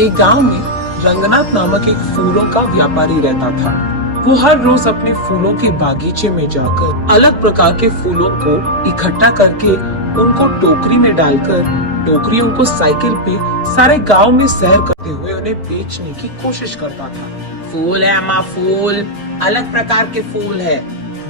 एक गांव में रंगनाथ नामक एक फूलों का व्यापारी रहता था। वो हर रोज अपने फूलों के बागीचे में जाकर अलग प्रकार के फूलों को इकट्ठा करके उनको टोकरी में डालकर टोकरियों को साइकिल पे सारे गांव में सैर करते हुए उन्हें बेचने की कोशिश करता था। फूल है अम्मा, फूल अलग प्रकार के फूल है,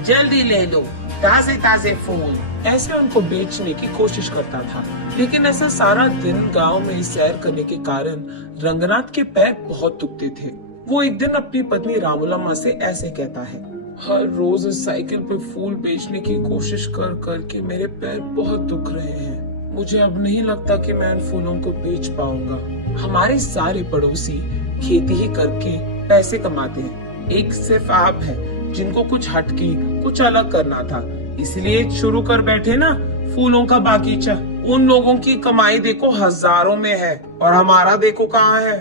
जल्दी ले लो, ताजे ताजे फूल। ऐसे उनको बेचने की कोशिश करता था, लेकिन ऐसा सारा दिन गांव में सैर करने के कारण रंगनाथ के पैर बहुत दुखते थे। वो एक दिन अपनी पत्नी रामुलम्मा से ऐसे कहता है, हर रोज इस साइकिल पे फूल बेचने की कोशिश कर करके मेरे पैर बहुत दुख रहे हैं। मुझे अब नहीं लगता कि मैं इन फूलों को बेच पाऊंगा। हमारे सारे पड़ोसी खेती ही करके पैसे कमाते हैं, एक सिर्फ आप हैं जिनको कुछ हटके कुछ अलग करना था, इसलिए शुरू कर बैठे ना फूलों का बागीचा। उन लोगों की कमाई देखो हजारों में है और हमारा देखो कहाँ है।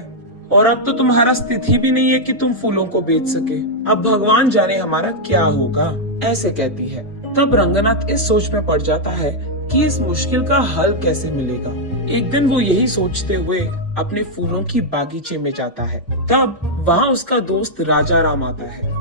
और अब तो तुम्हारा स्थिति भी नहीं है कि तुम फूलों को बेच सके। अब भगवान जाने हमारा क्या होगा, ऐसे कहती है। तब रंगनाथ इस सोच में पड़ जाता है कि इस मुश्किल का हल कैसे मिलेगा। एक दिन वो यही सोचते हुए अपने फूलों की बागीचे में जाता है। तब वहाँ उसका दोस्त राजा राम आता है।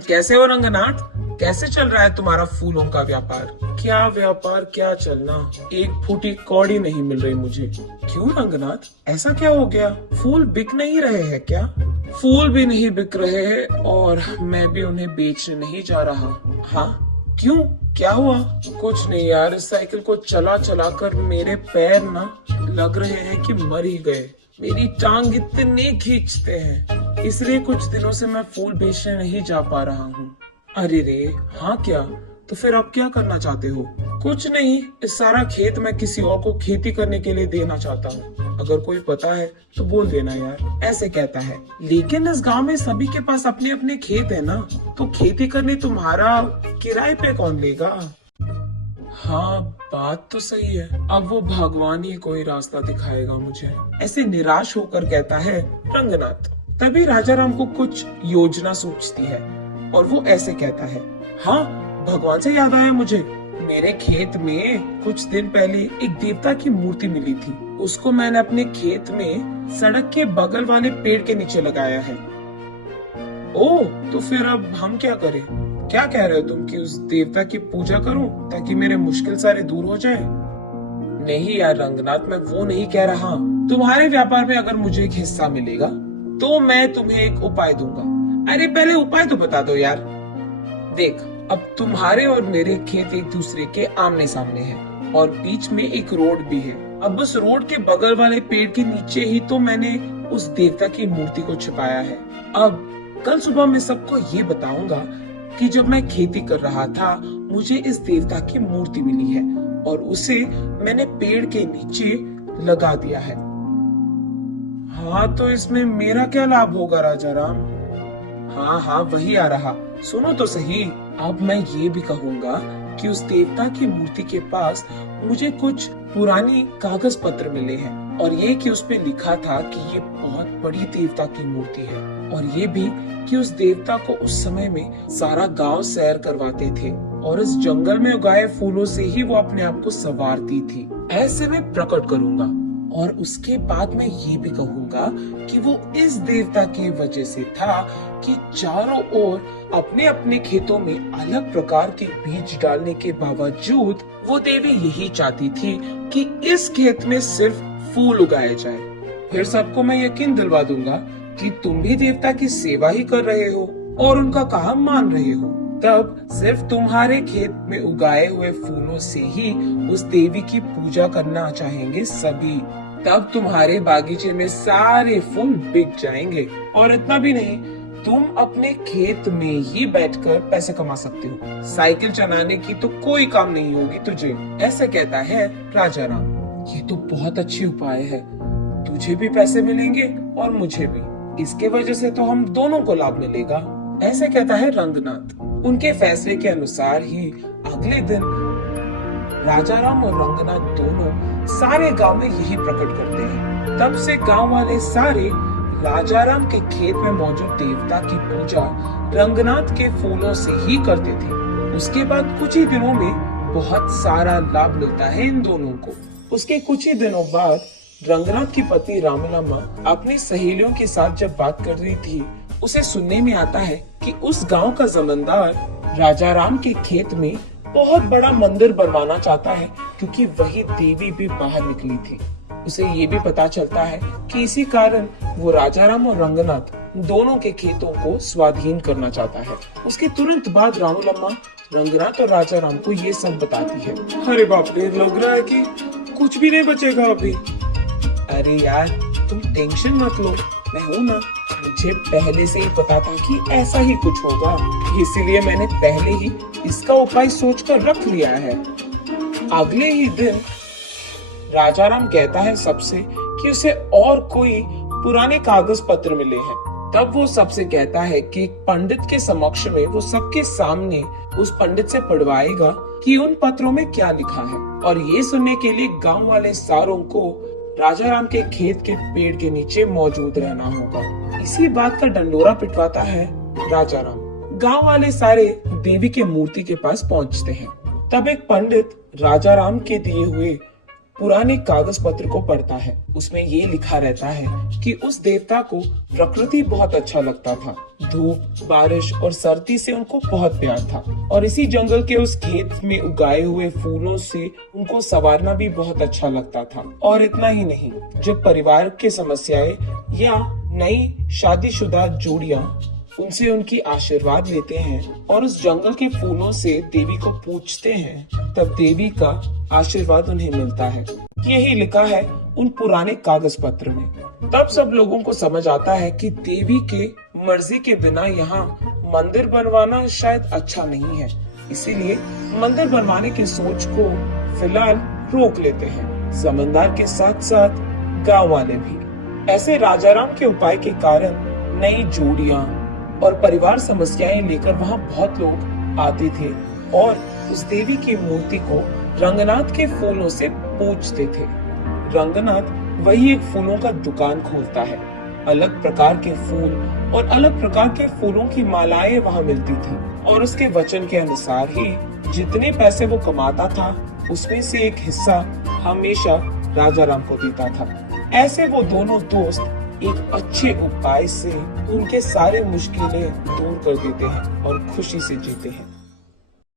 कैसे हो रंगनाथ, कैसे चल रहा है तुम्हारा फूलों का व्यापार? क्या व्यापार, क्या चलना, एक फूटी कौड़ी नहीं मिल रही मुझे। क्यों रंगनाथ, ऐसा क्या हो गया? फूल बिक नहीं रहे हैं क्या? फूल भी नहीं बिक रहे हैं और मैं भी उन्हें बेचने नहीं जा रहा। हाँ क्यों, क्या हुआ? कुछ नहीं यार, इस साइकिल को चला चला कर मेरे पैर ना लग रहे हैं कि मर ही गए। मेरी टांग इतने खींचते हैं, इसलिए कुछ दिनों से मैं फूल बेचने नहीं जा पा रहा हूँ। अरे रे, हाँ क्या? तो फिर अब क्या करना चाहते हो? कुछ नहीं, इस सारा खेत मैं किसी और को खेती करने के लिए देना चाहता हूँ। अगर कोई पता है तो बोल देना यार, ऐसे कहता है। लेकिन इस गांव में सभी के पास अपने अपने खेत है ना, तो खेती करने तुम्हारा किराए पे कौन लेगा? हाँ बात तो सही है, अब वो भगवान ही कोई रास्ता दिखाएगा मुझे, ऐसे निराश होकर कहता है रंगनाथ। तभी राजा राम को कुछ योजना सूझती है और वो ऐसे कहता है, हाँ भगवान से याद आया मुझे, मेरे खेत में कुछ दिन पहले एक देवता की मूर्ति मिली थी। उसको मैंने अपने खेत में सड़क के बगल वाले पेड़ के नीचे लगाया है। ओ, तो फिर अब हम क्या करें? क्या कह रहे हो तुम कि उस देवता की पूजा करूं ताकि मेरे मुश्किल सारे दूर हो जाए? नहीं यार रंगनाथ, मैं वो नहीं कह रहा। तुम्हारे व्यापार में अगर मुझे एक हिस्सा मिलेगा तो मैं तुम्हें एक उपाय दूंगा। अरे पहले उपाय तो बता दो यार। देख, अब तुम्हारे और मेरे खेत एक दूसरे के आमने सामने हैं और बीच में एक रोड भी है। अब उस रोड के बगल वाले पेड़ के नीचे ही तो मैंने उस देवता की मूर्ति को छिपाया है। अब कल सुबह मैं सबको ये बताऊंगा कि जब मैं खेती कर रहा था मुझे इस देवता की मूर्ति मिली है और उसे मैंने पेड़ के नीचे लगा दिया है। हाँ तो इसमें मेरा क्या लाभ होगा राजा राम? हाँ हाँ वही आ रहा, सुनो तो सही। अब मैं ये भी कहूँगा कि उस देवता की मूर्ति के पास मुझे कुछ पुरानी कागज पत्र मिले हैं और ये कि उस पे लिखा था कि ये बहुत बड़ी देवता की मूर्ति है और ये भी कि उस देवता को उस समय में सारा गांव सैर करवाते थे और इस जंगल में उगाए फूलों से ही वो अपने आप को संवारती थी। ऐसे मैं प्रकट करूंगा और उसके बाद मैं ये भी कहूंगा कि वो इस देवता की वजह से था कि चारों ओर अपने अपने खेतों में अलग प्रकार के बीज डालने के बावजूद वो देवी यही चाहती थी कि इस खेत में सिर्फ फूल उगाए जाए। फिर सबको मैं यकीन दिलवा दूंगा कि तुम भी देवता की सेवा ही कर रहे हो और उनका काम मान रहे हो। तब सिर्फ तुम्हारे खेत में उगाए हुए फूलों से ही उस देवी की पूजा करना चाहेंगे सभी। तब तुम्हारे बागीचे में सारे फूल बिक जाएंगे और इतना भी नहीं, तुम अपने खेत में ही बैठकर पैसे कमा सकते हो। साइकिल चलाने की तो कोई काम नहीं होगी तुझे, ऐसे कहता है राजा राम। ये तो बहुत अच्छी उपाय है, तुझे भी पैसे मिलेंगे और मुझे भी, इसके वजह से तो हम दोनों को लाभ मिलेगा, ऐसे कहता है रंगनाथ। उनके फैसले के अनुसार ही अगले दिन राजा राम और रंगनाथ दोनों सारे गांव में यही प्रकट करते हैं। तब से गांव वाले सारे राजा राम के खेत में मौजूद देवता की पूजा रंगनाथ के फूलों से ही करते थे। उसके बाद कुछ ही दिनों में बहुत सारा लाभ मिलता है इन दोनों को। उसके कुछ ही दिनों बाद रंगनाथ की पत्नी रामलम्मा अपनी सहेलियों के साथ जब बात कर रही थी, उसे सुनने में आता है कि उस गांव का जमींदार राजा राम के खेत में बहुत बड़ा मंदिर बनवाना चाहता है, क्योंकि वही देवी भी बाहर निकली थी। उसे ये भी पता चलता है कि इसी कारण वो राजा राम और रंगनाथ दोनों के खेतों को स्वाधीन करना चाहता है। उसके तुरंत बाद रामलम्मा रंगनाथ और राजा राम को ये सब बताती है। अरे बाप रे, लग रहा है कि कुछ भी नहीं बचेगा अभी। अरे यार, तुम टेंशन मत लो, मैं हूँ ना। मुझे पहले से ही पता था कि ऐसा ही कुछ होगा, इसीलिए मैंने पहले ही इसका उपाय सोचकर रख लिया है। अगले ही दिन राजा राम कहता है सबसे कि उसे और कोई पुराने कागज पत्र मिले हैं। तब वो सबसे कहता है कि एक पंडित के समक्ष में वो सबके सामने उस पंडित से पढ़वाएगा कि उन पत्रों में क्या लिखा है। और ये सुनने के लिए गांव वाले सारों को राजा राम के खेत के पेड़ के नीचे मौजूद रहना होगा। इसी बात का डंडोरा पिटवाता है राजा राम। गांव वाले सारे देवी के मूर्ति के पास पहुंचते हैं। तब एक पंडित राजा राम के दिए हुए पुराने कागज पत्र को पढ़ता है। उसमें ये लिखा रहता है कि उस देवता को प्रकृति बहुत अच्छा लगता था। धूप, बारिश और सर्दी से उनको बहुत प्यार था, और इसी जंगल के उस खेत में उगाए हुए फूलों से उनको संवारना भी बहुत अच्छा लगता था। और इतना ही नहीं, जब परिवार की समस्याएं या नई शादीशुदा जोड़ियां उनसे उनकी आशीर्वाद लेते हैं और उस जंगल के फूलों से देवी को पूछते हैं, तब देवी का आशीर्वाद उन्हें मिलता है। यही लिखा है उन पुराने कागज पत्र में। तब सब लोगों को समझ आता है कि देवी के मर्जी के बिना यहाँ मंदिर बनवाना शायद अच्छा नहीं है, इसीलिए मंदिर बनवाने की सोच को फिलहाल रोक लेते हैं। जमींदार के साथ साथ गांव वाले भी। ऐसे राजाराम के उपाय के कारण नई जोड़ियां और परिवार समस्याएं लेकर वहां बहुत लोग आते थे और उस देवी की मूर्ति को रंगनाथ के फूलों से पूजते थे। रंगनाथ वही एक फूलों का दुकान खोलता है। अलग प्रकार के फूल और अलग प्रकार के फूलों की मालाएं वहां मिलती थी, और उसके वचन के अनुसार ही जितने पैसे वो कमाता था उसमें से एक हिस्सा हमेशा राजा राम को देता था। ऐसे वो दोनों दोस्त एक अच्छे उपाय से उनके सारे मुश्किलें दूर कर देते हैं और खुशी से जीते हैं।